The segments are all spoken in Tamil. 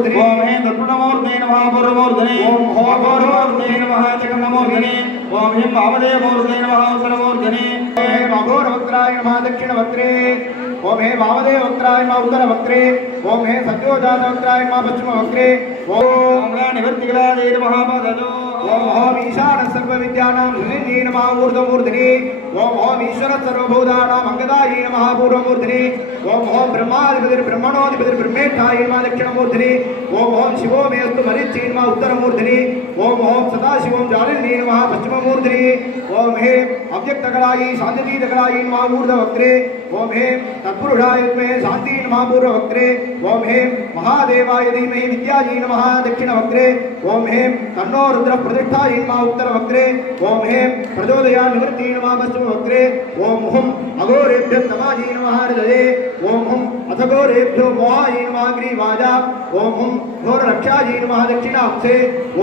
उत्तरमूर्धने ओम हे दत्तमूर्तये नमः पूर्वमूर्धने ओम घोरमूर्तये नमः जगन्मूर्धने ओम हे वामदेवमूर्तये नमः उत्तरमूर्धने हे वाघोरवक्त्राय नमः दक्षिणवक्त्रे ओम हे वामदेववक्त्राय नमः उत्तरवक्त्रे ओम हे सत्योजातवक्त्राय नमः पश्चिमवक्त्रे ओम निवृत्तिगलाय नमः पदजो ओम ओम ईशान सर्वविद्यानां सुनिन्ये नमः ऊर्ध्वमूर्धने ओम ओम ईश्वर सर्वभूतानां अंगदाय नमः पूर्वमूर्धने ओम ओम ब्रह्माधिपतिर् ब्रह्मणोधिपतिर् ब्रह्मेष्ठाय नमः दक्षिणमूर्धने ओम ओम शिवो मेस्तु मरीच्ये नमः उत्तरमूर्धने ओम ओम सदाशिवं जालिन्ये नमः पश्चिममूर्धने ओम हे अव्यक्तकलाय शान्तितीतकलाय नमः ऊर्ध्ववक्त्रे ओम हे तत्पुरुषाय विद्महे शान्ति नमः पूर्ववक्त्रे ओम हे महादेवाय धीमहि विद्यायै नमः दक्षिणवक्त्रे ओम हे तन्नो रुद्र प्रतिष्ठायै नमः उत्तरवक्त्रे ओम हे प्रचोदया निवृत्ति नमः पश्चिमवक्त्रे ओम हुम अघोरेभ्यः तमायै नमः हृदये ओम हुम अथ घोरेभ्यो मोहायै नमः ग्रीवाजा ओम हुम घोररक्षायै नमः दक्षिणांशे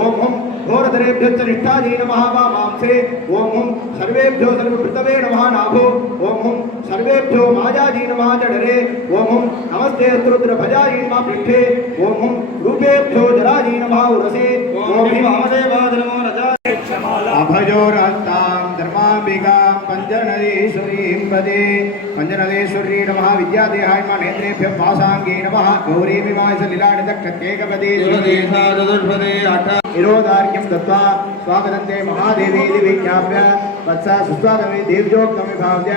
ओम हुम घोरधरेभ्यश्च निष्ठायै नमः वामांशे ओम हुम सर्वेभ्यो सर्वपृतवे नमः नाभो ओम हुम सर्वेभ्यो मायायै नमः जठरे ओम हुम नमस्ते रुद्रभजायै नमः पृष्ठे ओम हुम रूपेभ्यो जरायै नमः उरसे ओम हिम वामदेवाय नमो रजा अभयोरस्तां धर्माम्बिकां पञ्चनदेश्वरीं पदे पञ्चनदेश्वरी नमः विद्यादेहाय नमः नेत्रेभ्यः पासाङ्गे नमः गौरी विवास लीलानिदक्षत्येकपदे चतुर्पदे निरोधार्घ्यं दत्त्वा स्वागतन्ते महादेवी विज्ञाप्य वत्सा सुस्वागमे दीर्घोक्तं विभाव्य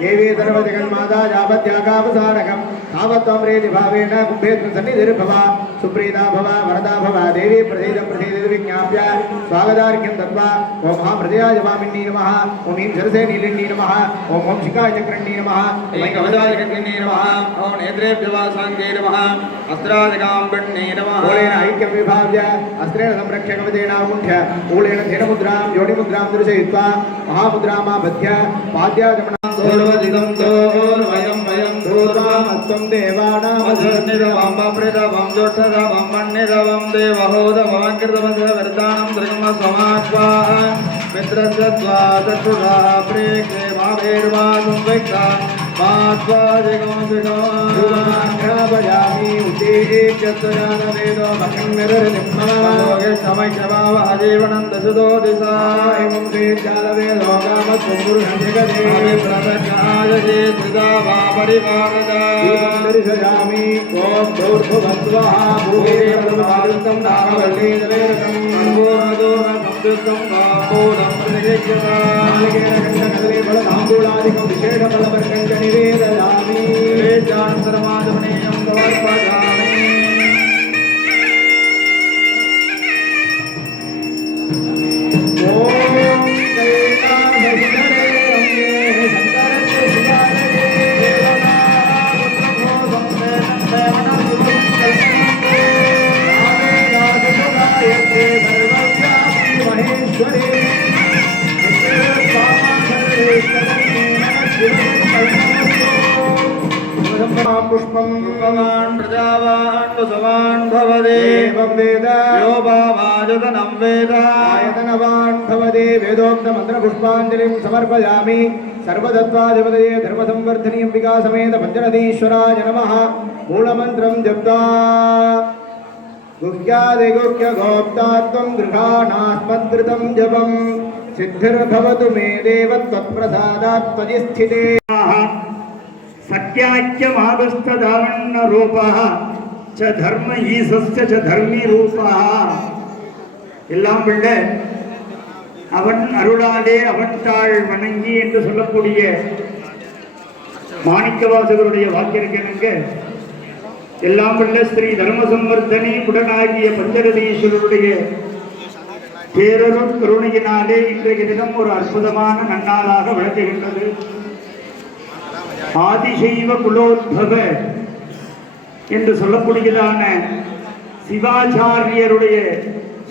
देवी सर्वजगन्माता यावत्यागावसारकं तावत्त्वम्रेति भावेन कुम्भेऽस्मिन् सन्निधिर्भव सुप्रीता भव वरदा भव देवी प्रसीद विज्ञाप्य स्वागतार्घ्यं दत्त्वा ओम महामृदयाय वामिन्यै नमः ओम ह्रीं सरसे नीलिन्यै नमः ओम ओम शिखाय चक्रण्यै नमः ओम कवचाय चक्रण्यै नमः ओम नेत्रेभ्यो वासाङ्गे नमः अस्त्रादिकाम्बण्ये नमः ओलेन ऐक्यं विभाव्य अस्त्रेण संरक्ष्य कवचेन कुण्ठ्य ओलेन धेनुमुद्रां योनिमुद्रां दर्शयित्वा महामुद्रामाबध्य पाद्यागमनां दोर्वदिदं दोर्वयं वयं दूर्वामस्त्वं देवानामधर्निदवं वप्रदवं जोष्ठदवं मन्निदवं देवहोदवमकृतमधवर्तानं दृगमसमात्वाः मित्रस्य द्वादशुधा प्रेक्षे माभेर्वा संविक्ता मात्वादिगोंसिगोभजामि उद्दीच्यत्वजानवेदो मखन्निर्निम्नमाजीवनं दशदो दिशाय मुंसेज्जालवेदो कामत्वं जगदे प्रपञ्चायजे सदा वा परिवारदार्शयामि ओम दोर्भुवत्वः भूमिर्भुवारुतं नागवल्लीदवेरकं सर्वोर्णदोर्णसंयुक्तं कापोदं प्रतिगच्छतालिकेन फलताम्बूलादिकं विशेषफलपर्कञ्च निवेदयामि वेदान्तरमादमनीयं समर्पयामि पुष्पं भगवान् प्रजावान् वसवान् भवदे एवं वेद यो भावायतनं वेद आयतनवान् भवदे वेदोक्तमन्त्रपुष्पाञ्जलिं समर्पयामि सर्वदत्त्वाधिपतये धर्मसंवर्धिनी अंबिका समेत पञ्चनदीश्वराय नमः मूलमन्त्रं जप्त्वा गुह्यादिगुह्यगोप्तात्वं गृहाणास्मत्कृतं जपं सिद्धिर्भवतु मे देव त्वत्प्रसादात् त्वयि स्थिते सत्याख्यमागस्तदावण्ण रूपः च धर्म ईसस्य च धर्मी रूपः எல்லாம் உள்ள அவன் அருளாலே அவன் தாழ் வணங்கி என்று சொல்லக்கூடிய மாணிக்கவாசகருடைய வாக்கிற்கு எல்லாம் உள்ள ஸ்ரீ தர்மசம்வர்தனி உடனாகிய பஞ்சரதீஸ்வரருடைய பேரருள் கருணையினாலே இன்றைய தினம் ஒரு அற்புதமான நன்னாளாக விளங்குகின்றது. ஆதிசைவ குலோத்பவ என்று சொல்லக்கூடியதான சிவாச்சாரியருடைய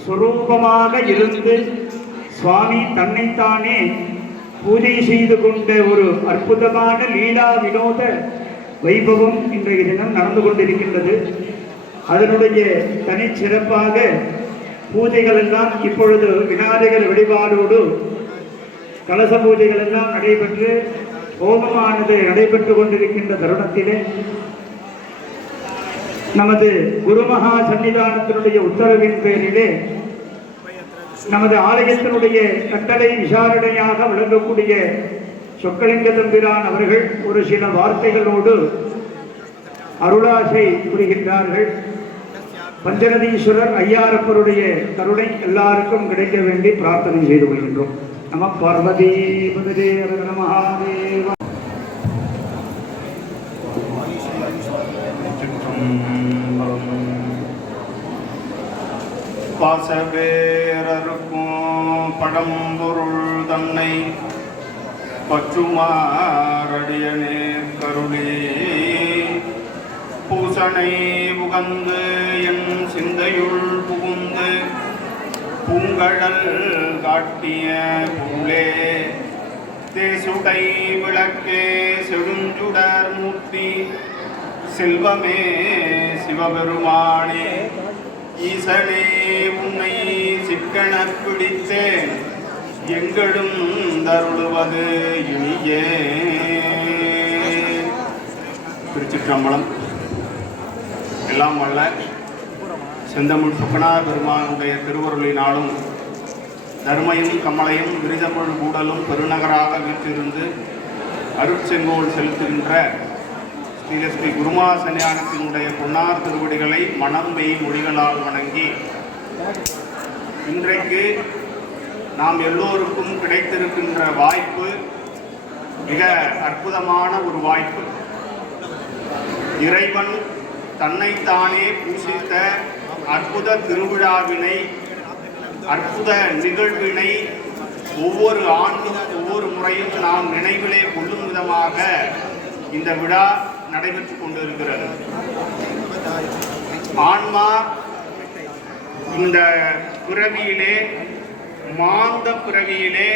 சொரூபமாக இருந்து சுவாமி தன்னைத்தானே பூஜை செய்து கொண்ட ஒரு அற்புதமான லீலா வினோத வைபவம் இன்றைய தினம் நடந்து கொண்டிருக்கின்றது. அதனுடைய தனிச்சிறப்பாக பூஜைகள் எல்லாம் இப்பொழுது விநாயகர் வழிபாடோடு கலச பூஜைகள் எல்லாம் நடைபெற்று ஹோமமானது நடைபெற்று கொண்டிருக்கின்ற தருணத்திலே நமது குருமகா சன்னிதானத்தினுடைய உத்தரவின் பேரிலே நமது ஆலயத்தினுடைய கட்டளை விசாரணையாக விளங்கக்கூடிய சொக்கலிங்க தம்பிரான் அவர்கள் ஒரு சில வார்த்தைகளோடு அருளாசை புரிகின்றார்கள். பஞ்சநதீஸ்வரர் ஐயாரப்பருடைய கருணை எல்லாருக்கும் கிடைக்க வேண்டி பிரார்த்தனை செய்து கொள்கின்றோம். நம பார்வதி பதே மகாதேவ. பாசவேரருக்கும் படம்பொருள் தன்னை பற்றுமாறடியனே கருளே பூசனை புகந்து என் சிந்தையுள் புகுந்து பூங்கடல் காட்டிய புள்ளே தேசுடை விளக்கே செழுஞ்சுடர் மூர்த்தி செல்வமே சிவபெருமானே ஈசனே உன்னை சிக்கன பிடித்தேன் எங்களும் தருளுவது இனியே. திருச்சிற்றம்பலம். எல்லாம் வல்ல செந்தமிழ் சொக்கனார் பெருமானுடைய திருவருளினாலும் தர்மையும் கமலையும் விரிதமிழ் கூடலும் பெருநகராக வீற்றிருந்து அருட்செங்கோல் செலுத்துகின்ற ஸ்ரீ குருமா சன்னியானத்தினுடைய பொன்னார் திருவடிகளை மனம் மெய் மொழிகளால் வணங்கி இன்றைக்கு நாம் எல்லோருக்கும் கிடைத்திருக்கின்ற வாய்ப்பு மிக அற்புதமான ஒரு வாய்ப்பு. இறைவன் தன்னைத்தானே பூசித்த அற்புத திருவிழாவினை, அற்புத நிகழ்வினை ஒவ்வொரு ஆண்டும் ஒவ்வொரு முறையும் நாம் நினைவிலே கொள்ளும் விதமாக இந்த விழா நடைபெற்றுக் கொண்டிருக்கிறது. ஆன்மா இந்த பிறவியிலே, மாந்த பிறவியிலே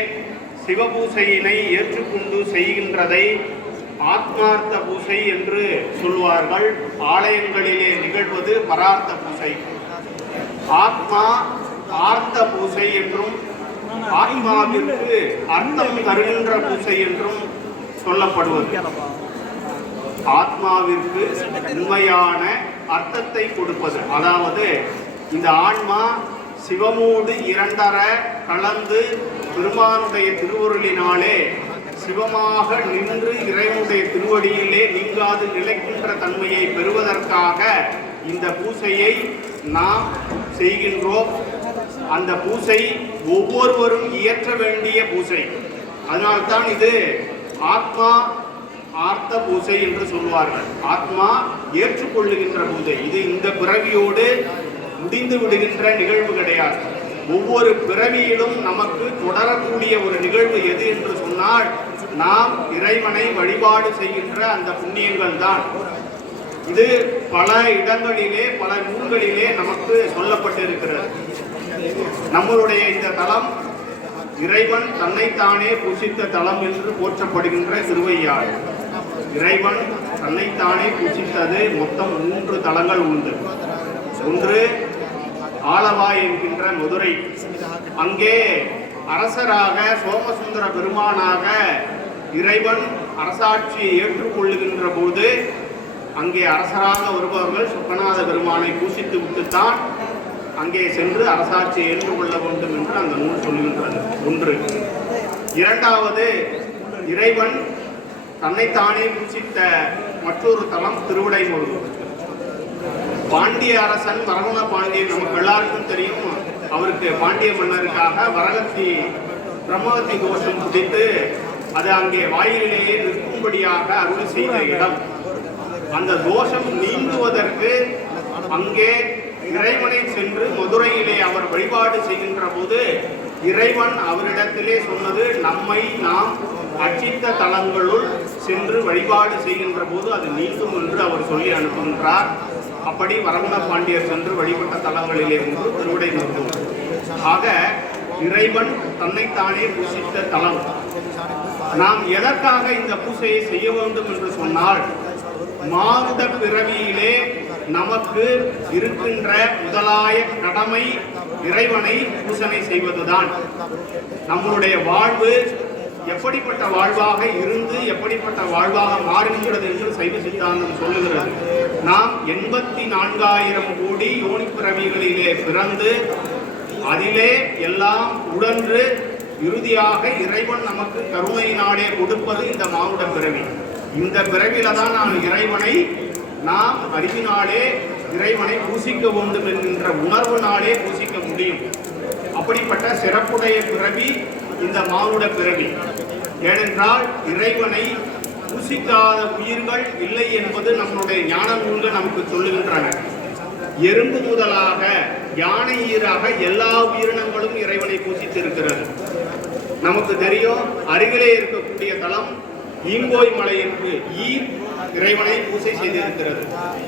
சிவபூசையினை ஏற்றுக்கொண்டு செய்கின்றதை ஆத்மார்த்த பூசை என்று சொல்வார்கள். ஆலயங்களிலே நிகழ்வது பரார்த்த பூசை. ஆத்மா ஆர்த்த பூசை என்றும் ஆத்மாவிற்கு அர்த்தம் தருகின்ற பூசை என்றும் சொல்லப்படுவது. ஆத்மாவிற்கு உண்மையான அர்த்தத்தை கொடுப்பது, அதாவது இந்த ஆன்மா சிவமோடு இரண்டர கலந்து பெருமானுடைய திருவருளினாலே சிவமாக நின்று இறைவனுடைய திருவடியிலே நீங்காது நிலைக்கின்ற தன்மையை பெறுவதற்காக இந்த பூசையை நாம் செய்கின்றோம். அந்த பூசை ஒவ்வொருவரும் இயற்ற வேண்டிய பூசை. அதனால்தான் இது ஆத்மா ஆர்த்த பூசை என்று சொல்வார்கள். ஆத்மா ஏற்றுக்கொள்ளுகின்ற பூஜை. இது இந்த பிறவியோடு முடிந்து விடுகின்ற நிகழ்வு கிடையாது. ஒவ்வொரு பிறவியிலும் நமக்கு தொடரக்கூடிய ஒரு நிகழ்வு எது என்று சொன்னால், நாம் இறைவனை வழிபாடு செய்கின்ற அந்த புண்ணியங்கள் தான். இது பல இடங்களிலே பல நூல்களிலே நமக்கு சொல்லப்பட்டிருக்கிறது. நம்மளுடைய இந்த தலம் இறைவன் தன்னைத்தானே பூசித்த தலம் என்று போற்றப்படுகின்ற திருவையாறு. இறைவன் தன்னைத்தானே பூசித்தது மொத்தம் 3 தலங்கள் உண்டு. ஒன்று ஆலவாய் என்கின்ற மதுரை. அங்கே அரசராக சோமசுந்தர பெருமானாக இறைவன் அரசாட்சியை ஏற்றுக்கொள்ளுகின்ற போது அங்கே அரசராக வருபவர்கள் சொக்கநாத பெருமானை பூசித்து விட்டுத்தான் அங்கே சென்று அரசாட்சியை ஏற்றுக்கொள்ள வேண்டும் என்று அந்த நூல் சொல்லுகின்றது. ஒன்று. இரண்டாவது, இறைவன் தன்னைத்தானே பூசித்த மற்றொரு தலம் திருவிடைமருதூர். பாண்டிய அரசன் வரகுண பாண்டியன் நமக்கு எல்லாருக்கும் தெரியும். அவருக்கு பாண்டிய மன்னருக்காக வரகத்தி பிரம்மகத்தி தோஷம் குடித்து அது அங்கே வாயிலேயே நிற்கும்படியாக அருள் செய்த இடம். அந்த தோஷம் நீங்குவதற்கு அங்கே இறைவனை சென்று மதுரையிலே அவர் வழிபாடு செய்கின்ற போது இறைவன் அவரிடத்திலே சொன்னது, நம்மை நாம் அச்சித்த தலங்களுள் சென்று வழிபாடு செய்கின்ற போது அது நீங்கும் என்று அவர் சொல்லி அனுப்புகின்றார். அப்படி வரகுண பாண்டியர் சென்று வழிபட்ட தலங்களிலே ஒன்று திருவிடைமருதூர். ஆக இறைவன் தன்னைத்தானே பூசித்த தலம். நாம் எதற்காக இந்த பூசையை செய்ய வேண்டும் என்று சொன்னால், மானுட பிறவியிலே நமக்கு இருக்கின்ற முதலாய கடமை இறைவனை பூசனை செய்வதுதான். நம்முடைய வாழ்வு எப்படிப்பட்ட வாழ்வாக இருந்து எப்படிப்பட்ட வாழ்வாக மாறுகின்றது என்று சைவ சித்தாந்தம் சொல்லுகிறது. நாம் 84,000 கோடி யோனி பிறவிகளிலே பிறந்து அதிலே எல்லாம் உழன்று இறுதியாக இறைவன் நமக்கு கருணையினாலே கொடுப்பது இந்த மானுட பிறவி. இந்த பிறவில தான் நாம் அறிவினாலே இறைவனை பூசிக்க வேண்டும் என்கின்ற உணர்வுனாலே பூசிக்க முடியும். அப்படிப்பட்ட சிறப்புடைய பிறவி இந்த மானுட பிறவி. ஏனென்றால் இறைவனை பூசிக்காத உயிர்கள் இல்லை என்பது நம்முடைய ஞான நூல்கள் நமக்கு சொல்லுகின்றன. எறும்பு முதலாக யானை ஈராக எல்லா உயிரினங்களும் இறைவனை பூசித்திருக்கிறது. நமக்கு தெரியும், அருகிலே இருக்கக்கூடிய தலம் ஈங்கோய் மலை என்று இறைவனை பூசை செய்திருக்கிறது.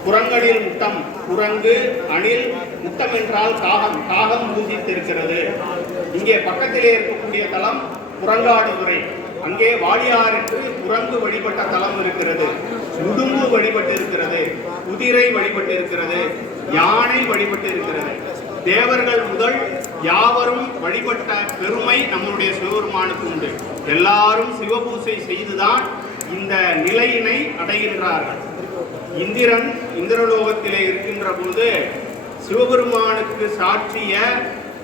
குரங்களில் முட்டம், குரங்கு, அணில், முட்டம் என்றால் காகம், காகம் பூசித்திருக்கிறது. இங்கே பக்கத்திலே இருக்கக்கூடிய தலம் குரங்காடுதுறை, அங்கே வாடியார் என்று குரங்கு வழிபட்ட தலம் இருக்கிறது. உடும்பு வழிபட்டு இருக்கிறது, குதிரை வழிபட்டு இருக்கிறது, யானை வழிபட்டு இருக்கிறது. தேவர்கள் முதல் யாவரும் வழிபட்ட பெருமை நம்முடைய சிவபெருமானுக்கு உண்டு. எல்லாரும் சிவபூசை செய்துதான் இந்த நிலையினை அடைகின்றார்கள். இந்திரன் இந்திரலோகத்திலே இருக்கின்ற போது சிவபெருமானுக்கு சாற்றிய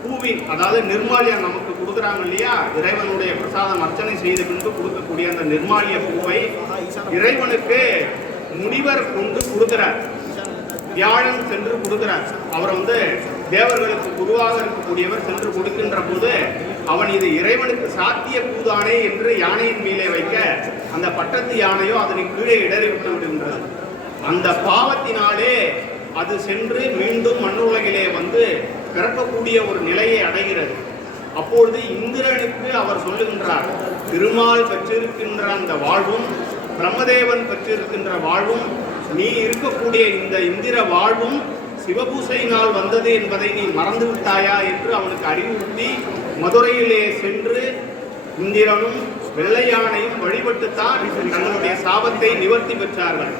பூவின், அதாவது நிர்மாலியம் நமக்கு கொடுக்குறாங்க இல்லையா, இறைவனுடைய பிரசாதம் அர்ச்சனை செய்து பின்பு கொடுக்கக்கூடிய அந்த நிர்மாலிய பூவை இறைவனுக்கு முனிவர் கொண்டு கொடுக்கிறார். வியாழன் சென்று கொடுக்கிறார். அவர் தேவர்களுக்கு குருவாக இருக்கக்கூடியவர் சென்று கொடுக்கின்ற போது அவன் இது இறைவனுக்கு சாத்திய பூதானே என்று யானையின் மேலே வைக்க அந்த பட்டத்து யானையோ அதனை கீழே இடறி விட்டு விடுகின்றது. அந்த பாவத்தினாலே அது சென்று மீண்டும் மண்ணுலகிலே பிறக்கக்கூடிய ஒரு நிலையை அடைகிறது. அப்பொழுது இந்திரனுக்கு அவர் சொல்லுகின்றார், திருமால் பெற்றிருக்கின்ற அந்த வாழ்வும் பிரம்மதேவன் பெற்றிருக்கின்ற வாழ்வும் நீ இருக்கக்கூடிய இந்த இந்திர வாழ்வும் சிவபூசையினால் வந்தது என்பதை நீ மறந்து விட்டாயா என்று அவனுக்கு அறிவுறுத்தி மதுரையிலே சென்று இந்திரனும் வெள்ளையானையும் வழிபட்டுத்தான் தங்களுடைய சாபத்தை நிவர்த்தி பெற்றார்கள்.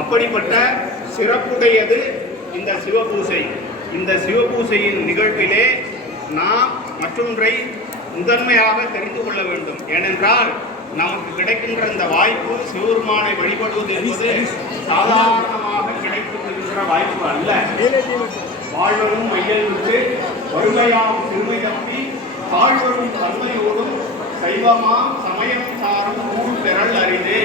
அப்படிப்பட்ட சிறப்புடையது இந்த சிவபூசை. இந்த சிவபூசையின் நிகழ்விலே நாம் மற்றொன்றை முதன்மையாக தெரிந்து கொள்ள வேண்டும். ஏனென்றால் நமக்கு கிடைக்கின்ற இந்த வாய்ப்பு சிவபெருமானை வழிபடுவது என்பது சாதாரணமாக கிடைக்கின்ற வாய்ப்பு அல்ல. வாழ்வரும் மையல் விட்டு வறுமையாம் சிறுமை தப்பி தாழ்வரும் தன்மையோடும் சைவமாம் சமயம் சாரும் ஊழ் பெறல் அறிந்து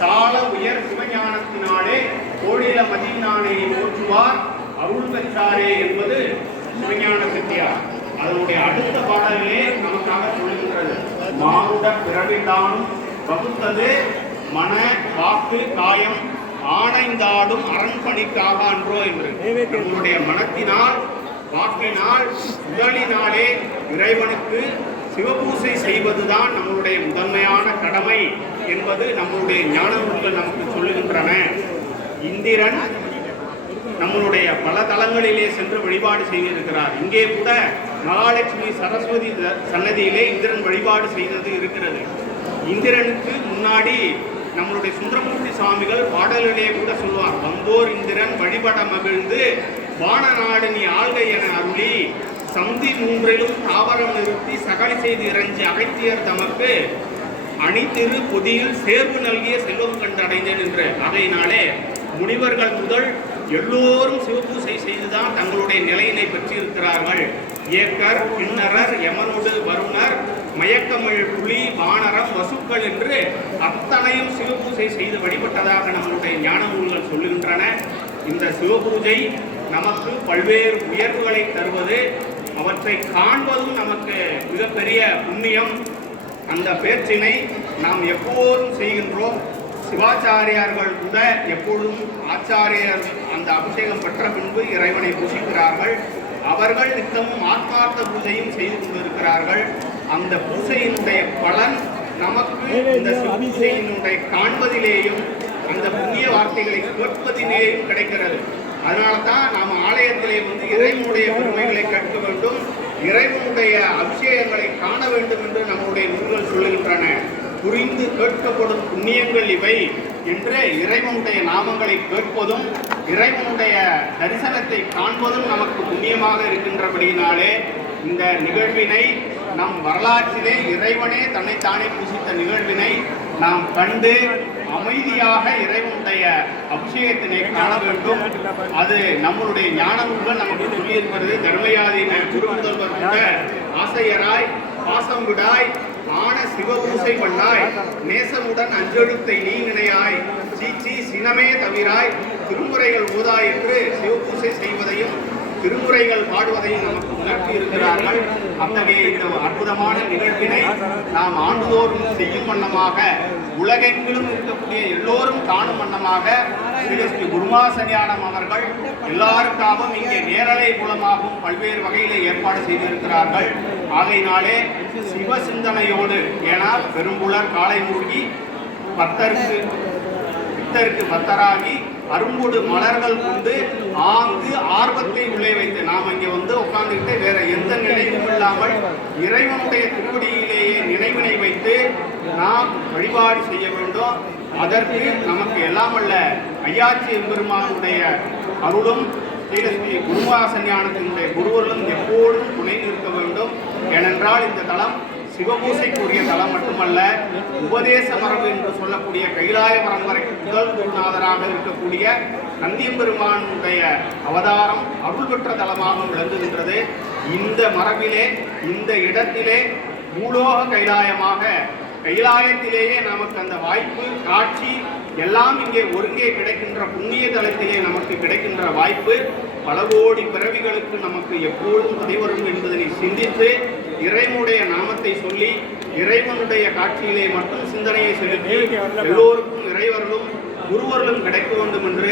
சால உயர் சிவஞானத்தினாலே கோடில மதியினானே போற்றுவார் அருள் பெற்றாரே என்பது சிவஞான சித்தியார். அதனுடைய அடுத்த பாடலே நமக்காக சொல்லுகின்றது. மானுட பிறவிதானும் வகுத்தது மன வாக்கு காயம் ஆணைந்தாடும் அரண்பணிக்காக அன்றோ என்று நம்முடைய மனத்தினால் வாக்கினால் உடலினாலே இறைவனுக்கு சிவபூசை செய்வதுதான் நம்முடைய முதன்மையான கடமை என்பது நம்முடைய ஞான நூல்கள் நமக்கு சொல்லுகின்றன. இந்திரன் நம்மளுடைய பல தலங்களிலே சென்று வழிபாடு செய்திருக்கிறார். இங்கே கூட மகாலட்சுமி சரஸ்வதி சன்னதியிலே இந்திரன் வழிபாடு செய்தது இருக்கிறது. இந்திரனுக்கு முன்னாடி நம்மளுடைய சுந்தரமூர்த்தி சுவாமிகள் பாடலிலே கூட சொல்லுவார், வந்தோர் இந்திரன் வழிபட மகிழ்ந்து வான நாடு நீ ஆள்கை என அருளி சந்தி மூன்றிலும் தாவரம் நிறுத்தி சகலை செய்து இறைஞ்சி அகைத்தியர் தமக்கு அணித்திரு பொதியில் சேர்வு நல்கிய செல்வம் கண்டடைந்தேன் என்று. அதையினாலே முனிவர்கள் முதல் எல்லோரும் சிவபூசை செய்துதான் தங்களுடைய நிலையினை பெற்றிருக்கிறார்கள். ஏக்கர், கிண்ணறர், யமனோடு வருணர், மயக்கமிழ் புலி, வானரம், வசுக்கள் என்று அத்தனையும் சிவபூசை செய்து வழிபட்டதாக நம்முடைய ஞான நூல்கள் சொல்லுகின்றன. இந்த சிவபூஜை நமக்கு பல்வேறு உயர்வுகளை தருவது, அவற்றை காண்பதும் நமக்கு மிகப்பெரிய புண்ணியம். அந்த பேச்சினை நாம் எப்போதும் செய்கின்றோம். சிவாச்சாரியார்கள் கூட எப்பொழுதும் ஆச்சாரியர் அந்த அபிஷேகம் பெற்ற பின்பு இறைவனை பூசிக்கிறார்கள். அவர்கள் நித்தமும் ஆத்மார்த்த பூஜையும் செய்து கொண்டிருக்கிறார்கள். அந்த பூஜையினுடைய பலன் நமக்கு இந்த சிவபூஜையினுடைய காண்பதிலேயும் அந்த புண்ணிய வார்த்தைகளை கேட்பதிலேயும் கிடைக்கிறது. அதனால தான் நாம் ஆலயத்திலே இறைவனுடைய பெருமைகளை கேட்க வேண்டும், இறைவனுடைய அபிஷேகங்களை காண வேண்டும் என்று நம்முடைய நூல்கள் சொல்லுகின்றன. புரிந்து கேட்கப்படும் புண்ணியங்கள் இவை என்று இறைவனுடைய நாமங்களை கேட்பதும் இறைவனுடைய தரிசனத்தை காண்பதும் நமக்கு புண்ணியமாக இருக்கின்றபடியினாலே இந்த நிகழ்வினை நம் வரலாற்றிலே இறைவனே தன்னைத்தானே பூசித்த நிகழ்வினை நாம் கண்டு அமைதியாக இறைவனுடைய அபிஷேகத்தினை காண வேண்டும். அது நம்மளுடைய ஞான நூல்கள் நமக்கு சொல்லியிருக்கிறது. தர்மயாதீன குருமுதல்வர் கூட ஆசையராய் பாசம் விடாய் ஆன சிவபூசை பண்ணாய் நேசமுடன் அஞ்செழுத்தை நீ நினையாய் சீச்சி சினமே தவிராய் திருமுறைகள் ஓதாய் என்று சிவபூசை செய்வதையும் திருமுறைகள் பாடுவதையும் நமக்கு உணர்த்தி இருக்கிறார்கள். அத்தகைய இந்த அற்புதமான நிகழ்வினை நாம் ஆண்டுதோறும் செய்யும் வண்ணமாக உலகெங்கிலும் இருக்கக்கூடிய எல்லோரும் காணும் வண்ணமாக ஸ்ரீ குருமாசன்யானம் அவர்கள் எல்லாருக்காகவும் இங்கே நேரலை மூலமாகவும் பல்வேறு வகையிலே ஏற்பாடு செய்திருக்கிறார்கள். ஆகையினாலே சிவ சிந்தனையோடு, ஏனால் பெரும்புலர் காலை மூழ்கி பித்தருக்கு பத்தராகி அரும்புடு மலர்கள் கொண்டு ஆங்கு ஆர்வத்தை உள்ளே வைத்து நாம் இங்கே வந்து உட்கார்ந்துக்கிட்டு வேற எந்த நினைவும் இல்லாமல் இறைவனுடைய திருவடியிலேயே நினைவினை வைத்து நாம் வழிபாடு செய்ய வேண்டும். அதற்கு நமக்கு எல்லாம் அல்ல ஐயாச்சி எம்பெருமானுடைய அருளும் ஸ்ரீ குருமாசன்யானத்தினுடைய குருவர்களும் எப்போதும் துணை நிற்க வேண்டும். ஏனென்றால் இந்த தலம் சிவபூசைக்குரிய தலம் மட்டுமல்ல, உபதேச மரபு என்று சொல்லக்கூடிய கைலாய மரம் வரை முதல் குருநாதராக இருக்கக்கூடிய நந்தியம்பெருமானுடைய அவதாரம் அருள் பெற்ற தலமாக விளங்குகின்றது. இந்த மரபிலே இந்த இடத்திலே பூலோக கைலாயமாக கைலாயத்திலேயே நமக்கு அந்த வாய்ப்பு காட்சி எல்லாம் இங்கே ஒருங்கே கிடைக்கின்ற புண்ணிய தலத்திலே நமக்கு கிடைக்கின்ற வாய்ப்பு பல கோடி பிறவிகளுக்கு நமக்கு எப்பொழுதும் துணைவரும் என்பதனை சிந்தித்து இறைவனுடைய நாமத்தை சொல்லி இறைவனுடைய காட்சியிலே மட்டும் சிந்தனையை செலுத்தி எல்லோருக்கும் இறைவர்களும் குருவர்களும் கிடைக்க வேண்டும் என்று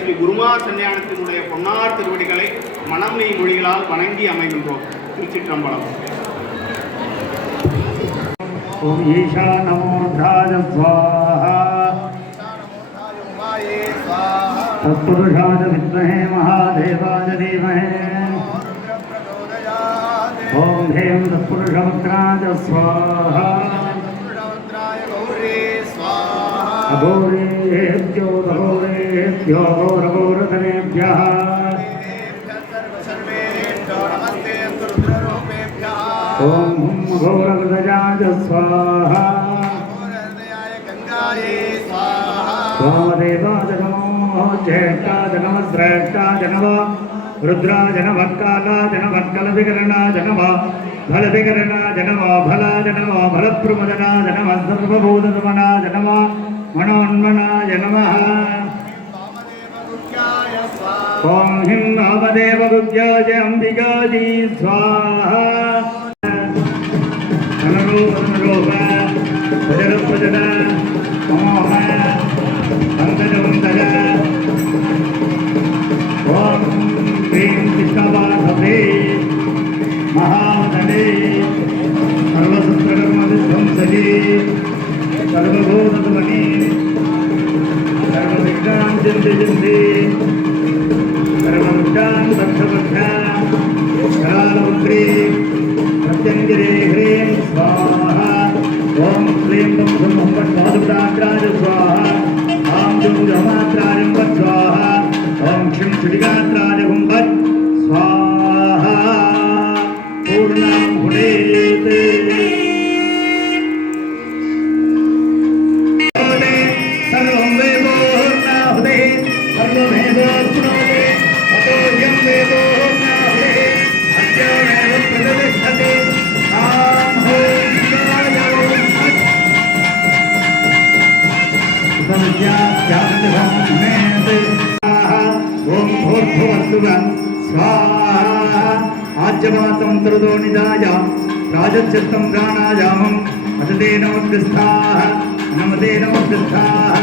ஸ்ரீ குருமாசன்யானத்தினுடைய பொன்னார் திருவடிகளை மனமெய் மொழிகளால் வணங்கி அமைகின்றோம். திருச்சிற்றம்பலம். ஓம் ஈசானமூர்த்தாய ஸ்வாஹா तत्पुरुषाय विद्महे महादेवाय धीमहि ॐ ह्रीं तत्पुरुषवक्त्राय स्वाहा अघोरेभ्यो घोरेभ्यो घोरघोरधनेभ्यः ॐ हुं घोरहृदयाय स्वाहा वामदेवाय नमो ज्येष्ठाय नमः श्रेष्ठाय नमः रुद्राय नमः कालाय नमः कलविकरणाय नमः फलविकरणाय नमः फलाय नमः फलप्रमदनाय नमः सर्वभूतदमनाय नमः मनोन्मनाय नमः ॐ हिं वामदेवगुह्याय अम्बिकायै स्वाहा धनरूप भजन मोह पंकजवंतज ओम ह्रीं कृष्णवासवे महामदने सर्वसुत्रकर्मविध्वंसजे सर्वभूतध्वनि सर्वविघ्नां चिन्ति सर्वविघ्नां दक्षपक्षा करालवक्त्री प्रत्यङ्गिरे ह्रीं स्वाहा ओम क्लीं बं ब्रह्मं पादुदात्राय स्वाहा आं जुं जमात्राय स्वाहा ओम क्षिं क्षुदिगात्राय हुंभत् स्वाहा पूर्णां हुडेत् सर्वं वेदोर्नाहुदे सर्वमेवोऽप्नोति अतो यं वेदोर्नाहुदे अद्योमेव प्रतिष्ठते आं ओम भूर्भुवस्सुवः स्वाहा आज्यमातं तरुदो निदाय राजचित्तं प्राणायामम् अदते नमस्कृताः नमते नमस्कृताः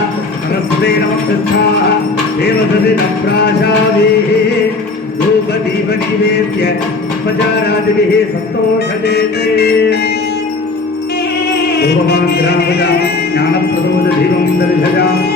नमस्ते नमस्कृताः देवसदिनं प्राशाभिः धूपदीपनिवेद्य उपचारादिभिः सन्तोषजेते धूपमाग्रामजां ज्ञानप्रदोषदीपं दर्शयामि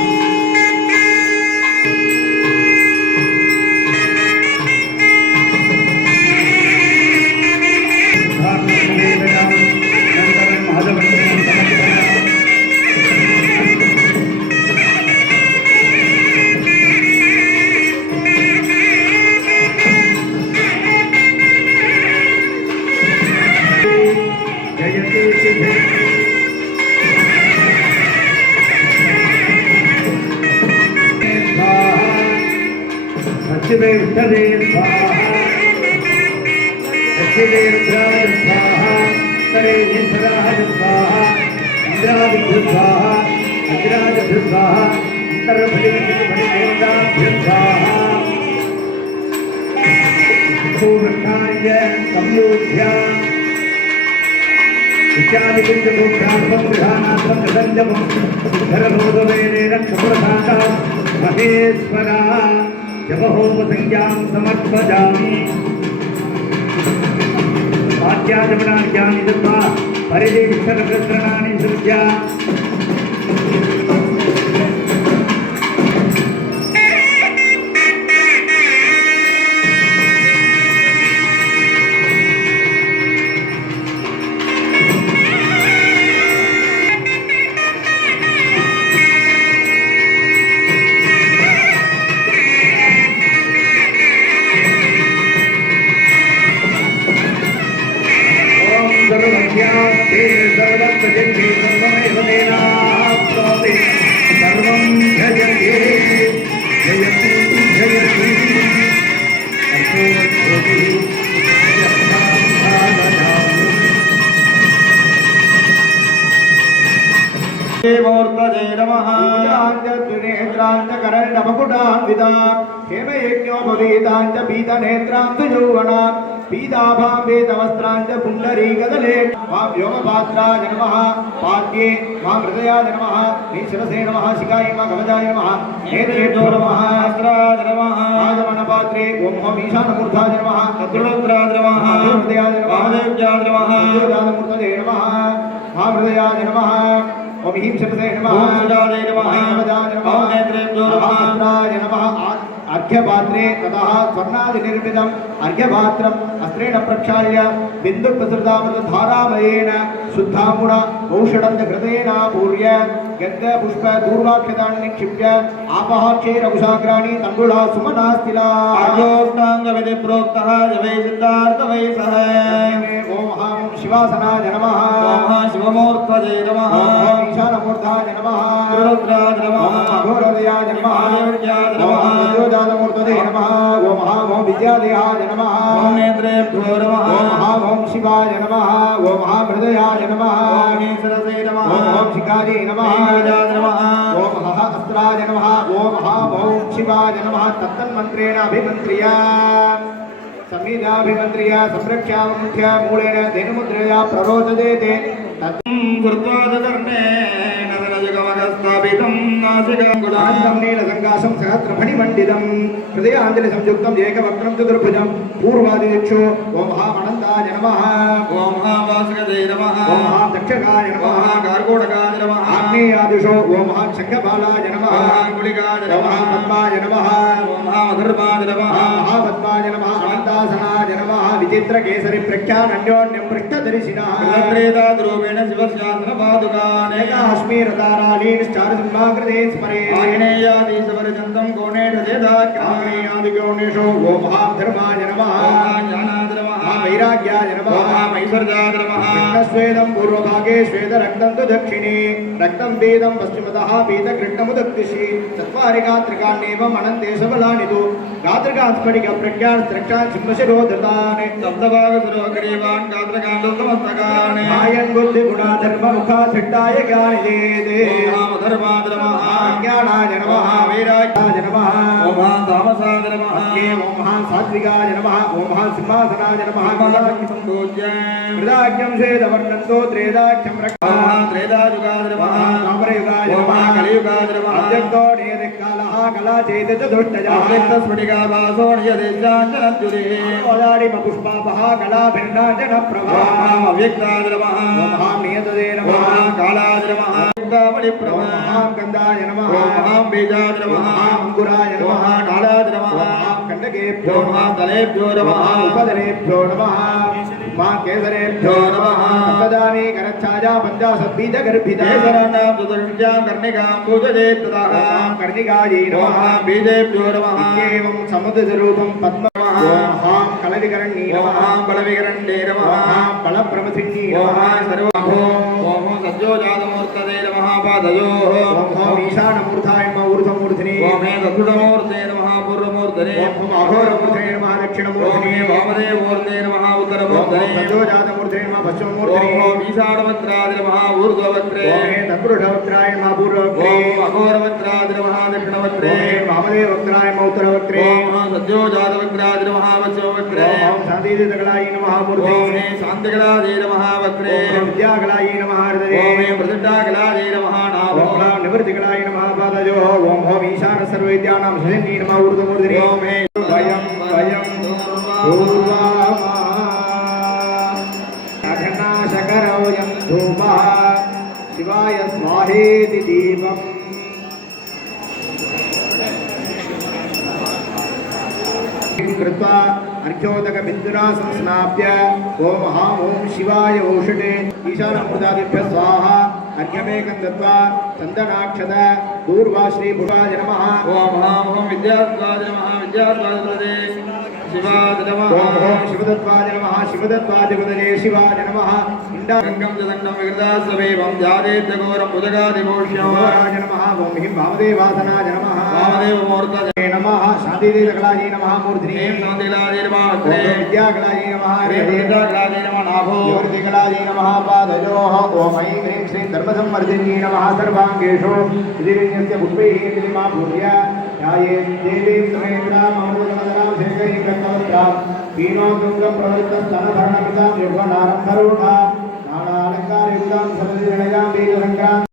उत्तरे स्वाहा दक्षिणे रुद्राय स्वाहा उत्तरे ईश्वराय स्वाहा इंद्रादिभ्यो स्वाहा अग्रादिभ्यो स्वाहा उत्तरफलिदेवताभ्यो स्वाहा पूर्णाय संयोज्य इत्यादिकुञ्जभूभ्यात्मं गृहाणात्मं गदञ्जमं धरभोधवेदेन क्षप्रधाता महेश्वरा जपहोपसंज्ञां समर्पयामि वाक्याजपनाज्ञानि दत्त्वा परिदेशरकृत्रणानि सृज्य मूर्तये नमः नेत्रांतकरणमकुटान्विता हेमयज्ञोपवीतांच पीतनेत्रां सुयौवना पीताभां वेदवस्त्रांच पुण्डरीकदले मां व्योमपात्राय नमः पाद्ये मां हृदयाय नमः नीशिरसे नमः शिखाय नमः कवचाय नमः नेत्रेभ्यो नमः अस्त्राय नमः आदमनपात्रे ओम ओम ईशानमूर्धाय नमः तद्रुद्राय नमः हृदयाय नमः महादेव्याय नमः मूर्तये नमः मां हृदयाय नमः ओम ह्रीं शिरसे नमः ओम सुजाय नमः कवचाय नमः ओम नेत्रेभ्यो नमः अस्त्राय नमः अर्घ्यपात्रे ततः स्वर्णादिनिर्मितम् अर्घ्यपात्रम् अस्त्रेण प्रक्षाल्य बिन्दुप्रसृतामृतधारामयेन शुद्धामुण औषधं च हृदयेन पूर्य गन्धपुष्पदूर्वाक्षतानि निक्षिप्य आपहाक्षैरकुशाग्राणि तण्डुला सुमनास्तिला अर्घोक्ताङ्गविधि प्रोक्तः जवै सिद्धार्थवै सह ओम हां शिवासनाय नमः ओम शिवमूर्तये नमः ओम ईशानमूर्धाय नमः रुद्राय नमः अघोरदयाय नमः महादेव्याय ओम नमः मूर्तये नमः ओम हां ओम विद्यादेहाय नमः ओम नेत्रेभ्यो नमः ओम हां ओम शिवाय नमः ओम हां हृदयाय नमः ओम नीसरसे नमः ओम शिखायै नमः नीलजाय नमः ओम हः अस्त्राय नमः ओम हां ओम शिवाय नमः तत्तन्मन्त्रेण अभिमन्त्र्य संहिताभिमन्त्र्य संरक्ष्यामुख्य मूलेन धेनुमुद्रया प्ररोचते गुरुत्वादकर्णेन धनजगमगस्थापितं नासिकाङ्गुलां आनन्दं नीलसङ्काशं सहस्रफणिमण्डितं हृदयाञ्जलिसंयुक्तं एकवक्त्रं चतुर्भुजं पूर्वादिदिक्षु ओम हां अनन्ताय नमः ओम वासुदेवाय नमः ओम हां दक्षकाय ओम नमः गार्गोडकाय नमः आग्नेयादिशो ओम हां शङ्खपालाय नमः ओम गुलिकाय ओम नमः हां पद्माय नमः ओम मधुर्माय नमः महापद्माय नमः अनन्तासनाय नमः विचित्रकेसरि प्रख्यानन्योन्यं पृष्ठदर्शिनः कृतत्रेदाद्रूपेण शिवशास्त्रपादुकान् एकाश्मीरतारालीश्चारसिंहाकृते स्मरे आग्नेयादीशवर्जन्तं कोणेषदेदाग्रामे आग्नेयादिगौणेषु ओम हां धर्माय नमः ज्ञानाय नमः वैराग्याय नमः ओम ऐश्वर्याय नमः कृष्णस्वेदं पूर्वभागे श्वेतरक्तं तु दक्षिणे रक्तं वेदं पश्चिमतः पीतकृष्णमुदक्षिषि चत्वारि गात्रकाण्येवम् अनन्ते सबलानि तु गात्रकान् स्फटिकप्रज्ञान् स्रक्षान् सिंहशिरोधृतान् सप्तभागसुरोग्रीवान् गात्रकाण्डसमस्तकान् आयन् बुद्धिगुणाधर्ममुखा सिद्धाय ज्ञानिदेते ओम धर्माय नमः ज्ञानाय नमः वैराग्याय नमः ओम तामसाय नमः ओम हां सात्विकाय नमः ओम हां सिंहासनाय नमः मृदाख्यं श्वेतवर्णन्तो त्रेदाख्यं रक्षः ओम त्रेदायुगाय नमः ताम्रयुगाय नमः कलियुगाय नमः अद्यन्तो नियतिकालः कलाचेतचतुष्टयः अव्यक्तस्फटिकाभासो नियदेशाञ्जनद्युतिः पुष्पापः कलाभिन्नाञ्जनप्रभा ओम अव्यक्ताय नमः ओम हां नियतदे नमः ओम कालाय नमः ओम हां गन्धाय नमः ओम बीजाय ओम नमः हां अंकुराय ओम नमः कालाय नमः ओम हां कण्डकेभ्यो ओम तलेभ्यो नमः उपदरेभ्यो नमः मां केसरेभ्यो नमः सदामि करच्छाया पञ्चाशद्बीजगर्भिता शरणां चतुर्भुजां कर्णिकां पूजये तदा ओम कर्णिकायै नमः ओम बीजेभ्यो नमः एवं समुद्ररूपं पद्म ओम हां कलविकरण्ये ओम नमः बलविकरण्ये ओम नमः हां बलप्रमथिन्ये ओम नमः सर्वभो ओम सज्जोजातमूर्तये नमः पादयोः ओम हां ईशानमूर्धाय नमः ऊर्ध्वमूर्ध्नि ओम हे दत्तमूर्तये नमः पूर्वमूर्तये उत्तरमूर्धने ओम अघोरमूर्धने नमः दक्षिणमूर्धने वामदेवमूर्धने नमः उत्तरमूर्धने सजोजातमूर्धने नमः पश्चिममूर्धने ओम ईशानवक्त्राय नमः ऊर्ध्ववक्त्रे ओम तत्पुरुषवक्त्राय नमः पूर्ववक्त्रे ओम अघोरवक्त्राय नमः दक्षिणवक्त्रे ओम वामदेववक्त्राय नमः उत्तरवक्त्रे ओम सजोजातवक्त्राय नमः पश्चिमवक्त्रे ओम शान्तिदगलाय नमः मूर्धने ओम शान्तिगलाय नमः वक्त्रे ओम विद्यागलाय नमः हृदये ओम प्रसिद्धागलाय नमः नाभो ओम निवृत्तिगलाय नमः पादयो ओम ईशान सर्वविद्यानां शरण्ये नमः ऊर्ध्वमूर्धने ओम वयं अघनाशकरौ यं धूपः शिवाय स्वाहेति दीपम् कृत्वा अर्घ्योदकबिन्दुना संस्नाप्य ओम हां ओम शिवाय ओषटे ईशानमूर्धादिभ्यः स्वाहा अर्घ्यमेकं दत्त्वा चन्दनाक्षत पूर्वाश्री भुवाय नमः ओम हां ओम विद्यात्वाय नमः विद्यात्वाय प्रदे शिवाय नमः ओम ओम शिवदत्वाय नमः शिवदत्वाय प्रदे शिवाय नमः गंगं दण्डं विकृतासवेवं ध्यायेत्यघोरं भुजगादिभूष्यं शिवाय नमः ओम हिं वामदेवासनाय नमः वामदेवमूर्तये नमः शान्तिदेवगलाय नमः मूर्धने शान्तिगलाय नमः ओम अग्रे विद्यागलाय नमः विद्यागलाय नमः नाभो योर्तिगलाय नमः पादयोः ओम ऐं ह्रीं श्रीं धर्मसंवर्धिन्यै नमः सर्वाङ्गेषु दिव्यस्य पुष्पैः प्रतिमा पूज्य ध्याये देवीं त्रिनेत्रामृतमदनां शेखरीं गङ्गवत्रां पीनोदुङ्गप्रवृत्तस्तनभरणकृतां युगनारं करुणा नानालङ्कारयुक्तां सततिजनयां बीजसङ्क्रां